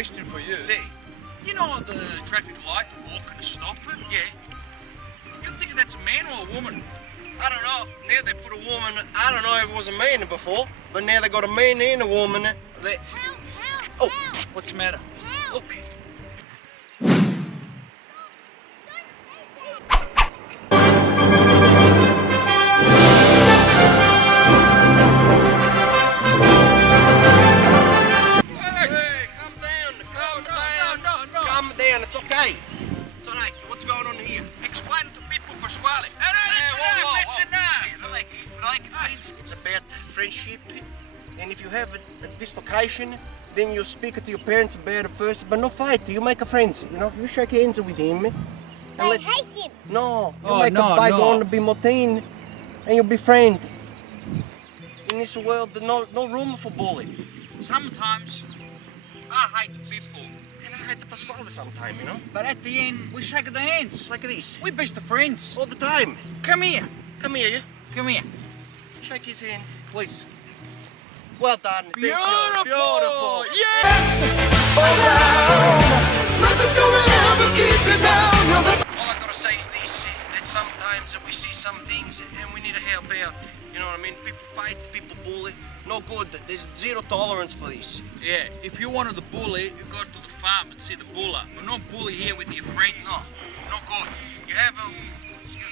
question for you. See? You know the traffic light, walk and stop? Yeah. You think that's a man or a woman? I don't know. Now they put a woman. I don't know if it was a man before, but now they got a man and a woman. They... Help! What's the matter? Look. It's okay. It's alright. What's going on here? Explain it to Pippo and Pasquale. That's enough. Relax, please. It's about friendship. And if you have a dislocation, then you speak to your parents about it first. But no fight. You make a friend. You know, you shake hands with him. I hate him. No, you make a bygone be motin, and you be friend. In this world, no room for bully. Sometimes I hate people. And I hate the Pasquale sometime, you know? But at the end, we shake the hands. Like this. We're best of friends. All the time. Come here. Come here, you. Come here. Shake his hand. Please. Well done. Thank you. Beautiful. Beautiful. Yes! Nothing's gonna ever keep you down. All I gotta say is this, that sometimes we see some things and we need to help out. You know what I mean? People fight, people bully. No good. There's zero tolerance for this. Yeah, if you wanted the bully, you go to the farm and see the buller. But not bully here with your friends. No, no good. You have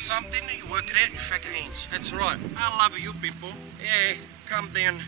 something, you work it out, you shake hands. That's right. I love you people. Yeah, come down.